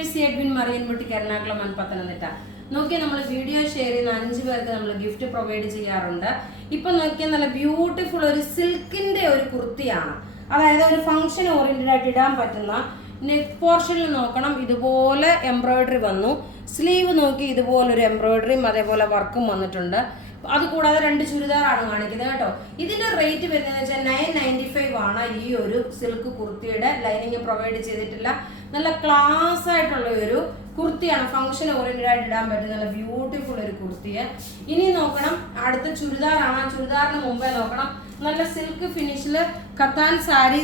Mercy Edwin Mariyanmutty Ernakulam Pathanamthitta. നോക്കിയാൽ നമ്മൾ video share ചെയ്യുന്ന 5 പേർക്ക് നമ്മൾ ഗിഫ്റ്റ് പ്രൊവൈഡ് ചെയ്യാറുണ്ട്. ഇപ്പൊ നോക്കിയാൽ നല്ല ബ്യൂട്ടിഫുൾ ഒരു സിൽക്കിന്റെ ഒരു കുർത്തിയാണ്. അതായത് ഒരു ഫംഗ്ഷൻ ഓറിയന്റഡ് ആയിട്ട് ഇടാൻ പറ്റുന്ന. നെക്ക് പോർഷനിൽ നോക്കണം, ഇതുപോലെ എംബ്രോയിഡറി വന്നു. സ്ലീവ് നോക്കി ഇതുപോലൊരു എംബ്രോയിഡറിയും അതേപോലെ വർക്കും വന്നിട്ടുണ്ട്. അതുകൂടാതെ 2 ചുരിദാറാണ് കാണിക്കുന്നത് കേട്ടോ. ഇതിന്റെ റേറ്റ് വരുന്നതെന്ന് വെച്ചാൽ 995 ആണ്. ഈ ഒരു സിൽക്ക് കുർത്തിയുടെ ലൈനിങ് പ്രൊവൈഡ് ചെയ്തിട്ടില്ല. നല്ല ക്ലാസ് ആയിട്ടുള്ള ഒരു കുർത്തിയാണ്. ഫംഗ്ഷൻ ഓറിയന്റഡ് ആയിട്ട് ഇടാൻ പറ്റുന്ന നല്ല ബ്യൂട്ടിഫുൾ ഒരു കുർത്തിയെ. ഇനി നോക്കണം, അടുത്ത ചുരിദാറാണ്. ആ ചുരിദാറിന് മുമ്പേ നോക്കണം, നല്ല സിൽക്ക് ഫിനിഷില് കത്താൻ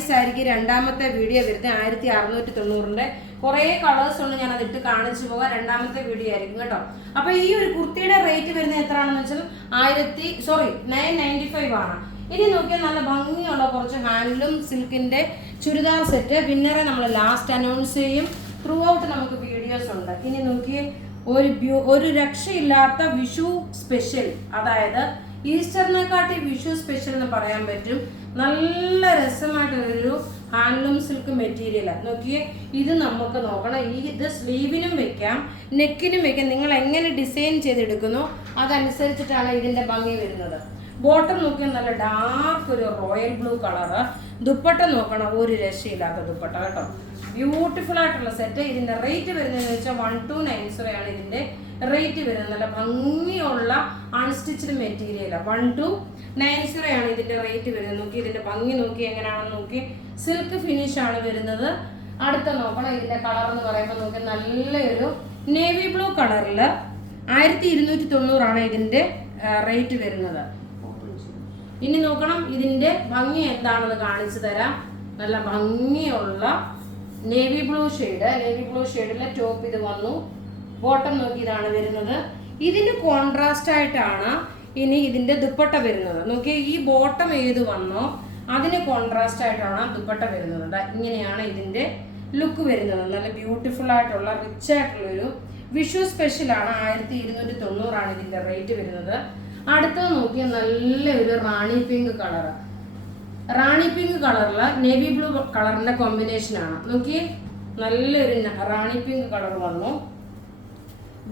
സാരിക്ക് രണ്ടാമത്തെ വീഡിയോ വരുന്നത് 1690. കുറേ കളേഴ്സ് ഉണ്ട്, ഞാൻ അതിട്ട് കാണിച്ചു പോകാം. രണ്ടാമത്തെ വീഡിയോ ആയിരിക്കും കേട്ടോ. അപ്പൊ ഈ ഒരു കുർത്തിയുടെ റേറ്റ് വരുന്നത് എത്രയാണെന്ന് വെച്ചാൽ 995 ആണ്. ഇനി നോക്കിയാൽ നല്ല ഭംഗിയുള്ള കുറച്ച് ഹാൻഡ്ലൂം സിൽക്കിന്റെ ചുരിദാർ സെറ്റ് വിന്നറെ നമ്മൾ ലാസ്റ്റ് അനൗൺസ് ചെയ്യും. ത്രൂ ഔട്ട് നമുക്ക് വീഡിയോസ് ഉണ്ട്. ഇനി നോക്കിയേ, ഒരു രക്ഷയില്ലാത്ത വിഷു സ്പെഷ്യൽ, അതായത് ഈസ്റ്ററിനെക്കാട്ടി വിഷു സ്പെഷ്യൽ എന്ന് പറയാൻ പറ്റും. നല്ല രസമായിട്ടൊരു ഹാൻഡ്ലൂം സിൽക്ക് മെറ്റീരിയൽ നോക്കിയേ. ഇത് നമുക്ക് നോക്കണം, ഇത് സ്ലീവിനും വെക്കാം, നെക്കിനും വെക്കാം. നിങ്ങൾ എങ്ങനെ ഡിസൈൻ ചെയ്തെടുക്കുന്നോ അതനുസരിച്ചിട്ടാണ് ഇതിന്റെ ഭംഗി വരുന്നത്. ബോട്ടം നോക്കിയാൽ നല്ല ഡാർക്ക് ഒരു റോയൽ ബ്ലൂ കളറ്. ദുപ്പട്ട നോക്കണം, ഒരു രക്ഷയില്ലാത്ത ദുപ്പട്ട കേട്ടോ. ബ്യൂട്ടിഫുൾ ആയിട്ടുള്ള സെറ്റ്. ഇതിന്റെ റേറ്റ് വരുന്നതെന്ന് വെച്ചാൽ 1290 ആണ് ഇതിന്റെ റേറ്റ് വരുന്നത്. നല്ല ഭംഗിയുള്ള അൺസ്റ്റിച്ച്ഡ് മെറ്റീരിയൽ 1290 ആണ് ഇതിന്റെ റേറ്റ് വരുന്നത്. നോക്കി ഇതിന്റെ ഭംഗി നോക്കി എങ്ങനെയാണെന്ന് നോക്കി. സിൽക്ക് ഫിനിഷ് ആണ് വരുന്നത്. അടുത്ത നോക്കണം, ഇതിന്റെ കളർ എന്ന് പറയുമ്പോൾ നോക്കി നല്ലൊരു നേവി ബ്ലൂ കളറില് 1290 ആണ് ഇതിന്റെ റേറ്റ് വരുന്നത്. ഇനി നോക്കണം, ഇതിന്റെ ഭംഗി എന്താണെന്ന് കാണിച്ചു തരാം. നല്ല ഭംഗിയുള്ള നേവി ബ്ലൂ ഷെയ്ഡിലെ ടോപ്പ് ഇത് വന്നു. ബോട്ടം നോക്കി ഇതാണ് വരുന്നത്. ഇതിന് കോൺട്രാസ്റ്റ് ആയിട്ടാണ് ഇനി ഇതിന്റെ ദുപ്പട്ട വരുന്നത്. നോക്കി, ഈ ബോട്ടം ഏത് വന്നോ അതിന് കോൺട്രാസ്റ്റ് ആയിട്ടാണ് ദുപ്പട്ട വരുന്നത്. ഇങ്ങനെയാണ് ഇതിന്റെ ലുക്ക് വരുന്നത്. നല്ല ബ്യൂട്ടിഫുൾ ആയിട്ടുള്ള റിച്ച് ആയിട്ടുള്ള ഒരു വിഷു സ്പെഷ്യൽ ആണ്. 1290 ആണ് ഇതിന്റെ റേറ്റ് വരുന്നത്. അടുത്തത് നോക്കിയാൽ നല്ലൊരു റാണി പിങ്ക് കളറില് നേവി ബ്ലൂ കളറിന്റെ കോമ്പിനേഷൻ ആണ്. നോക്കിയേ, നല്ലൊരു റാണി പിങ്ക് കളർ വന്നു.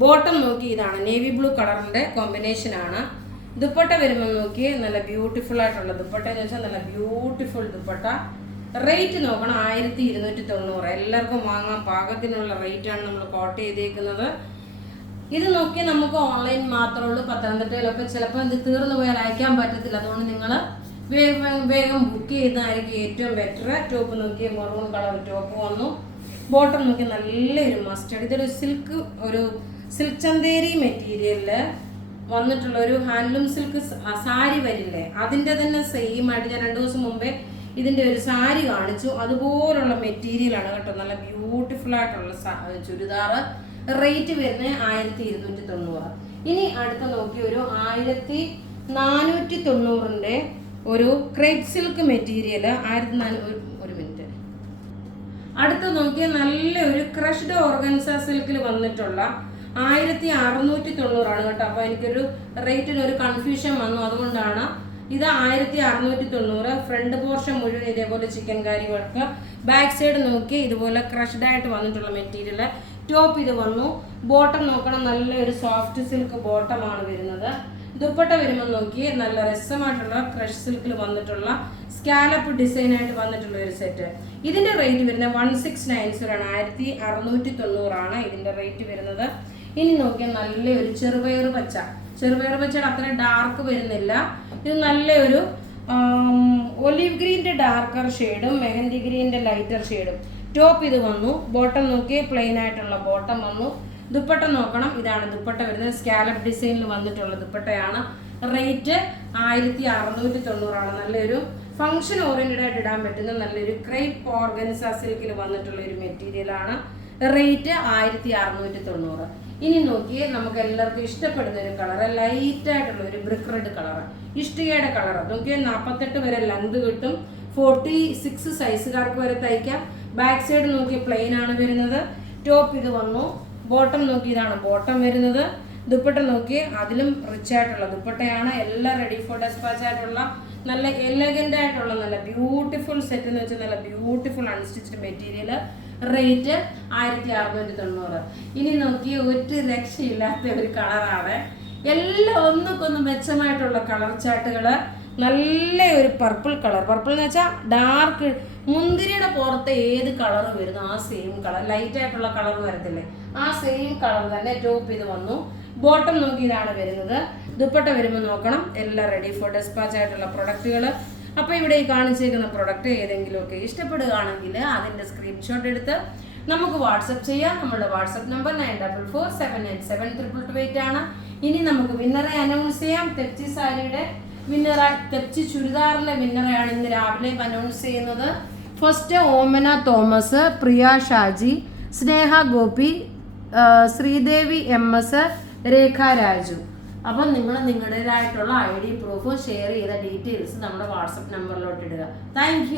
ബോട്ടം നോക്കി ഇതാണ് നേവി ബ്ലൂ കളറിന്റെ കോമ്പിനേഷൻ ആണ്. ദുപ്പട്ട വരുമ്പോൾ നോക്കി നല്ല ബ്യൂട്ടിഫുൾ ആയിട്ടുള്ള ദുപ്പട്ട എന്ന് വെച്ചാൽ നല്ല ബ്യൂട്ടിഫുൾ ദുപ്പട്ട. റേറ്റ് നോക്കണം 1290. എല്ലാവർക്കും വാങ്ങാൻ പാകത്തിനുള്ള റേറ്റ് ആണ് നമ്മൾ കോട്ട് ചെയ്തേക്കുന്നത്. ഇത് നോക്കി നമുക്ക് ഓൺലൈൻ മാത്രമേ ഉള്ളൂ. പത്തനംതിട്ടയിലൊക്കെ ചിലപ്പോൾ ഇത് തീർന്നു പോയാൽ അയക്കാൻ പറ്റത്തില്ല. അതുകൊണ്ട് നിങ്ങൾ വേഗം ബുക്ക് ചെയ്യുന്നതായിരിക്കും ഏറ്റവും ബെറ്റർ. ടോപ്പ് നോക്കി മെറൂൺ കളർ ടോപ്പ് വന്നു. ബോട്ടം നോക്കി നല്ലൊരു മസ്റ്റർഡ്, ഇതൊരു സിൽക്ക് ചന്തേരി മെറ്റീരിയലില് വന്നിട്ടുള്ള ഒരു ഹാൻഡ്ലൂം സിൽക്ക് സാരി വരില്ലേ, അതിൻ്റെ തന്നെ സെയിം ആയിട്ട് ഞാൻ 2 ദിവസം മുമ്പേ ഇതിൻ്റെ ഒരു സാരി കാണിച്ചു. അതുപോലുള്ള മെറ്റീരിയലാണ് കേട്ടോ. നല്ല ബ്യൂട്ടിഫുൾ ആയിട്ടുള്ള ചുരിദാറ്. റേറ്റ് വരുന്നത് 1290. ഇനി അടുത്ത നോക്കി ഒരു 1490 ഒരു ക്രേപ്പ് സിൽക്ക് മെറ്റീരിയൽ 1400. ഒരു മിനിറ്റ്. അടുത്ത നോക്കിയാൽ നല്ല ഒരു ക്രഷ്ഡ് ഓർഗൻസ സിൽക്കിൽ വന്നിട്ടുള്ള 1690 ആണ് കേട്ടോ. അപ്പൊ എനിക്കൊരു റേറ്റിന് ഒരു കൺഫ്യൂഷൻ വന്നു, അതുകൊണ്ടാണ് ഇത് 1690. ഫ്രണ്ട് പോർഷൻ മുഴുവൻ ഇതേപോലെ ചിക്കൻ കാരി വർക്ക്. ബാക്ക് സൈഡ് നോക്കി ഇതുപോലെ ക്രഷ്ഡ് ആയിട്ട് വന്നിട്ടുള്ള മെറ്റീരിയൽ. ടോപ്പ് ഇത് വന്നു. ബോട്ടം നോക്കണം, നല്ലൊരു സോഫ്റ്റ് സിൽക്ക് ബോട്ടമാണ് വരുന്നത്. ദുപ്പട്ട വരുമ്പോൾ നോക്കി നല്ല രസമായിട്ടുള്ള ക്രഷ് സിൽക്കിൽ വന്നിട്ടുള്ള സ്കാലപ്പ് ഡിസൈൻ ആയിട്ട് വന്നിട്ടുള്ള ഒരു സെറ്റ്. ഇതിന്റെ റേറ്റ് വരുന്നത് 1690 ആണ്. 1690 ആണ് ഇതിന്റെ റേറ്റ് വരുന്നത്. ഇനി നോക്കിയാൽ നല്ലൊരു ചെറുപയർ പച്ചയുടെ അത്ര ഡാർക്ക് വരുന്നില്ല. ഇത് നല്ലൊരു ഒലിവ് ഗ്രീൻ്റെ ഡാർക്കർ ഷെയ്ഡും മെഹന്തി ഗ്രീൻ്റെ ലൈറ്റർ ഷെയ്ഡും. ടോപ്പ് ഇത് വന്നു. ബോട്ടം നോക്കി പ്ലെയിൻ ആയിട്ടുള്ള ബോട്ടം വന്നു. ദുപ്പട്ട നോക്കണം, ഇതാണ് ദുപ്പട്ട വരുന്നത്. സ്കാലപ്പ് ഡിസൈനിൽ വന്നിട്ടുള്ള ദുപ്പട്ടയാണ്. റേറ്റ് 1690 ആണ്. നല്ലൊരു ഫംഗ്ഷൻ ഓറിയന്റഡ് ആയിട്ട് ഇടാൻ പറ്റുന്ന നല്ലൊരു ക്രേപ്പ് ഓർഗൻസ സിൽക്കിൽ വന്നിട്ടുള്ള ഒരു മെറ്റീരിയലാണ്. റേറ്റ് 1690. ഇനി നോക്കിയേ, നമുക്ക് എല്ലാവർക്കും ഇഷ്ടപ്പെടുന്ന ഒരു കളറ്, ലൈറ്റ് ആയിട്ടുള്ള ഒരു ബ്രിക്ക് റെഡ് കളറ്, ഇഷ്ടികയുടെ കളറ്. നോക്കിയാൽ 48 വരെ ലെങ്ത് കിട്ടും. 46 സൈസുകാർക്ക് വരെ തയ്ക്കാം. ബാക്ക് സൈഡ് നോക്കി പ്ലെയിൻ ആണ് വരുന്നത്. ടോപ്പ് ഇത് വന്നു. ബോട്ടം നോക്കി ഇതാണ് ബോട്ടം വരുന്നത്. ദുപ്പട്ട നോക്കി അതിലും റിച്ച് ആയിട്ടുള്ള ദുപ്പട്ടയാണ്. എല്ലാം റെഡി ഫോർ ഡെസ്പാച്ച് ആയിട്ടുള്ള നല്ല എലഗന്റ് ആയിട്ടുള്ള നല്ല ബ്യൂട്ടിഫുൾ സെറ്റ് എന്ന് വെച്ചാൽ നല്ല ബ്യൂട്ടിഫുൾ അൺസ്റ്റിച്ച്ഡ് മെറ്റീരിയൽ. റേറ്റ് 1690. ഇനി നോക്കി ഒരു രക്ഷയില്ലാത്ത ഒരു കളറാണ്. എല്ലാം ഒന്നൊക്കൊന്ന് മെച്ചമായിട്ടുള്ള കളർ ചാർട്ടുകൾ. നല്ല ഒരു പർപ്പിൾ കളർ, പർപ്പിൾ എന്ന് വെച്ചാൽ ഡാർക്ക് മുന്തിരിയുടെ പുറത്ത് ഏത് കളർ വരുന്നു ആ സെയിം കളർ, ലൈറ്റ് ആയിട്ടുള്ള കളർ വരത്തില്ലേ, ആ സെയിം കളർ തന്നെ ടോപ്പ് ഇത് വന്നു. ബോട്ടം നോക്കി ഇതാണ് വരുന്നത്. ദുപ്പട്ട വരുമ്പോൾ നോക്കണം. എല്ലാം റെഡി ഫോർ ഡെസ്പാച്ച് ആയിട്ടുള്ള പ്രൊഡക്റ്റുകൾ. അപ്പോൾ ഇവിടെ ഈ കാണിച്ചേക്കുന്ന പ്രൊഡക്റ്റ് ഏതെങ്കിലുമൊക്കെ ഇഷ്ടപ്പെടുകയാണെങ്കിൽ അതിൻ്റെ സ്ക്രീൻഷോട്ട് എടുത്ത് നമുക്ക് വാട്സപ്പ് ചെയ്യാം. നമ്മുടെ വാട്സപ്പ് നമ്പർ 9447872228 ആണ്. ഇനി നമുക്ക് വിന്നറെ അനൗൺസ് ചെയ്യാം. തെച്ചി സാരിയുടെ വിന്നറ, തെച്ചി ചുരിദാറിലെ വിന്നറെയാണ് ഇന്ന് രാവിലെ അനൗൺസ് ചെയ്യുന്നത്. ഫസ്റ്റ് ഓമന തോമസ്, പ്രിയ ഷാജി, സ്നേഹ ഗോപി, ശ്രീദേവി MS, രേഖ രാജു. അപ്പം നിങ്ങൾ നിങ്ങളുടേതായിട്ടുള്ള ID പ്രൂഫ് ഷെയർ ചെയ്ത ഡീറ്റെയിൽസ് നമ്മുടെ വാട്സപ്പ് നമ്പറിലോട്ട് ഇടുക. താങ്ക്